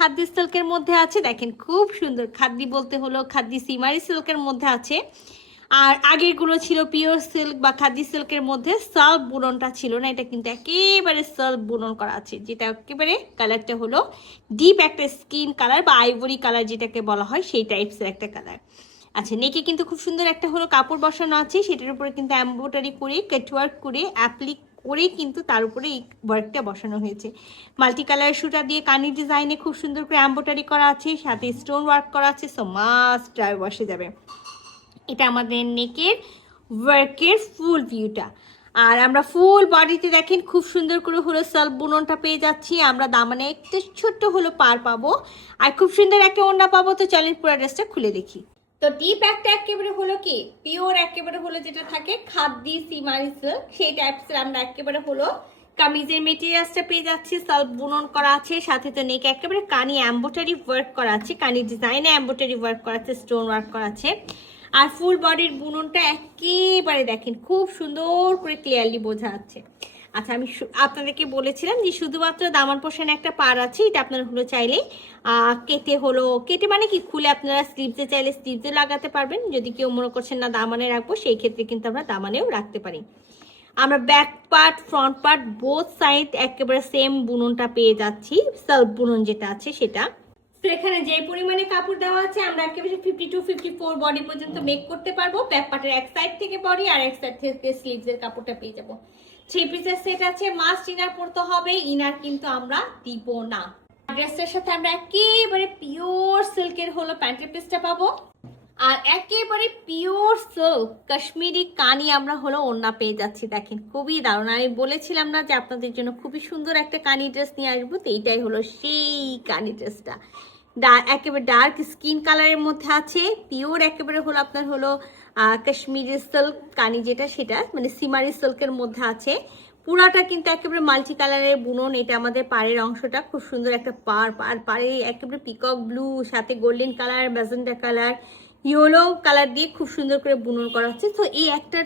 খাদ্দি সিল্কের মধ্যে আছে, দেখেন খুব সুন্দর। খাদ্দি বলতে হলো খাদ্দি সিমারি সিল্কের মধ্যে আছে। আর আগেরগুলো ছিল পিওর সিল্ক বা খাদি সিল্কের মধ্যে সেলফ বুননটা ছিল না, এটা কিন্তু একেবারে সেলফ বুনন করা আছে, যেটা একেবারে কালারটা হলো ডিপ একটা স্কিন কালার বা আইভরি কালার যেটাকে বলা হয়, সেই টাইপসের একটা কালার। আচ্ছা, নেকে কিন্তু খুব সুন্দর একটা হলো কাপড় বসানো আছে, সেটার উপরে কিন্তু এমব্রয়ডারি করে কাটওয়ার্ক করে অ্যাপ্লিক করে কিন্তু তার উপরে এই ওয়ার্কটা বসানো হয়েছে। মাল্টি কালার সুতা দিয়ে কানি ডিজাইনে খুব সুন্দর করে এমব্রয়ডারি করা আছে, সাথে স্টোন ওয়ার্ক করা আছে। সো মাস্ট ট্রাই বসে যাবে। এটা আমাদের নেকের ওয়ার্কের ফুল ভিউটা। আর আমরা ফুল বডিতে দেখেন খুব সুন্দর করে হলো সেলফ বুননটা পেয়ে যাচ্ছি। আমরা দামানে একটু ছোট্ট হলো পার পাবো, আর খুব সুন্দর একটা ওড়না পাবো। তো চলেন পুরো ড্রেসটা খুলে দেখি। তো ডিপ একটা একেবারে হলো কি পিওর একেবারে হলো যেটা থাকে খাদ্দি সিমারি সিল্ক, সেই টাইপসের আমরা একেবারে হলো কামিজের মেটেরিয়ালসটা পেয়ে যাচ্ছি। সেলফ বুনন করা আছে, সাথে তো নেক একেবারে কানি এমব্রয়ডারি ওয়ার্ক করা আছে, কানি ডিজাইনে এমব্রয়ডারি ওয়ার্ক করা আছে, স্টোন ওয়ার্ক করা আছে। আর ফুল বডির বুননটা একেবারে দেখেন খুব সুন্দর করে ক্লিয়ারলি বোঝা যাচ্ছে। আচ্ছা, আমি আপনাদেরকে বলেছিলাম যে শুধুমাত্র দামান পোর্শনে একটা পার আছে, এটা আপনারা হলো চাইলে কেটে মানে কি খুলে আপনারা স্লিভসে চাইলে স্লিভসে লাগাতে পারবেন। যদি কেউ মনে করছেন না দামানে রাখবো, সেই ক্ষেত্রে কিন্তু আমরা দামানেও রাখতে পারি। আমরা back part front part both side একেবারে সেম বুননটা পেয়ে যাচ্ছি, সেলফ বুনন যেটা আছে সেটা। তো এখানে যে পরিমাণে কাপড় দেওয়া আছে আমরা একেবারে 52 54 বডি পর্যন্ত মেক করতে পারবো। ব্যাক পার্টের এক সাইড থেকে বডি আর এক সাইড থেকে স্লিভসের কাপড়টা পেয়ে যাবো। 3 পিসের সেট আছে, মাস্ট ইনার পরতে হবে, ইনার কিন্তু আমরা দিব না। ড্রেসের সাথে আমরা একেবারে পিওর সিল্কের হলো প্যান্টের পিসটা পাবো, আর একেবারে পিওর সিল্ক কাশ্মীরি কানি আমরা হলো ওড়না পেয়ে যাচ্ছি। দেখেন খুবই দারুণ। আমি বলেছিলাম না যে আপনাদের জন্য খুবই সুন্দর একটা কানি ড্রেস নিয়ে আসবো, তো এইটাই হলো সেই কানি ড্রেসটা। একেবারে ডার্ক স্কিন কালারের মধ্যে আছে, পিওর একেবারে হলো আপনার হলো কাশ্মীরি সিল্ক কানি যেটা সেটা মানে সিমারি সিল্কের মধ্যে আছে। পুরাটা কিন্তু একেবারে মাল্টি কালারের বুনন। এটা আমাদের পাড়ের অংশটা খুব সুন্দর একটা পাড়ে একেবারে পিকক ব্লু সাথে golden colour magenta colour yellow colour দিয়ে খুব সুন্দর করে বুনন করা হচ্ছে। তো এই একটা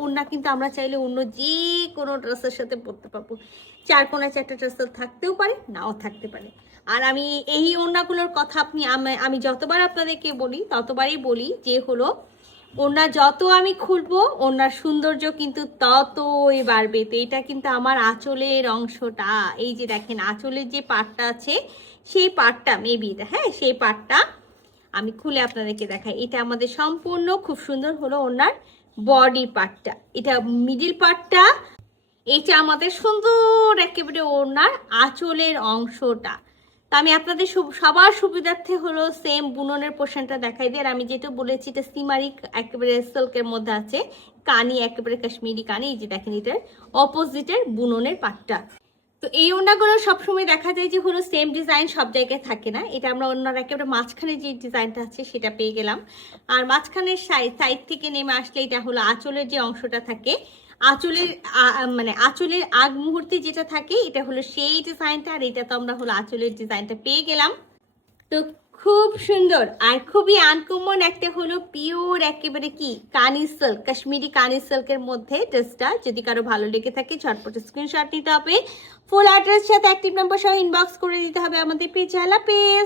ওড়না কিন্তু আমরা চাইলে অন্য যে কোনো ড্রেসের সাথে পরতে পারবো। 4 কোণায় 4টা ড্রেস থাকতেও পারে, নাও থাকতে পারে। আর আমি এই ওড়নাগুলোর কথা আমি যতবার আপনাদেরকে বলি ততবারই বলি যে হলো ওড়না যত আমি খুলবো ওড়নার সৌন্দর্য কিন্তু ততই বাড়বে। তো এটা কিন্তু আমার আঁচলের অংশটা, এই যে দেখেন আঁচলের যে পার্টটা আছে সেই পার্টটা মেবি এটা, হ্যাঁ সেই পার্টটা আমি খুলে আপনাদেরকে দেখাই। এটা আমাদের সম্পূর্ণ খুব সুন্দর হলো ওনার বডি পার্টটা, এটা মিডিল পার্টটা, এটা আমাদের সুন্দর একেবারে ওনার আঁচলের অংশটা। তো আমি আপনাদের সবার সুবিধার্থে হলো সেম বুননের পোর্শনটা দেখাই দিই। আর আমি যেটা বলেছি এটা সিমারি একেবারে সিল্কের মধ্যে আছে, কানি একেবারে কাশ্মীরি কানি, এই যে দেখেন এটার অপোজিটের বুননের পার্টটা। তো এই ওড়নাগুলো সবসময় দেখা যায় যে হলো সেম ডিজাইন সব জায়গায় থাকে না, এটা আমরা ওড়নার একেবারে মাঝখানে যে ডিজাইনটা আছে সেটা পেয়ে গেলাম। আর মাঝখানের সাইড থেকে নেমে আসলে এটা হলো আঁচলের যে অংশটা থাকে, আঁচলের মানে আঁচলের আগ মুহূর্তে যেটা থাকে এটা হলো সেই ডিজাইনটা। আর এটা তো আমরা হলো আঁচলের ডিজাইনটা পেয়ে গেলাম। তো খুব সুন্দর আর খুবই আনকমন একটা হলো পিওর একেবারে কি কানি সিল্ক কাশ্মীরি কানি সিল্কের মধ্যে ড্রেসটা। যদি কারো ভালো লেগে থাকে ঝটপট স্ক্রিনশট নিতে হবে, ফুল অ্যাড্রেস সাথে অ্যাক্টিভ নাম্বার সহ ইনবক্স করে দিতে হবে আমাদের পেজে। আল্লাহ হাফেজ।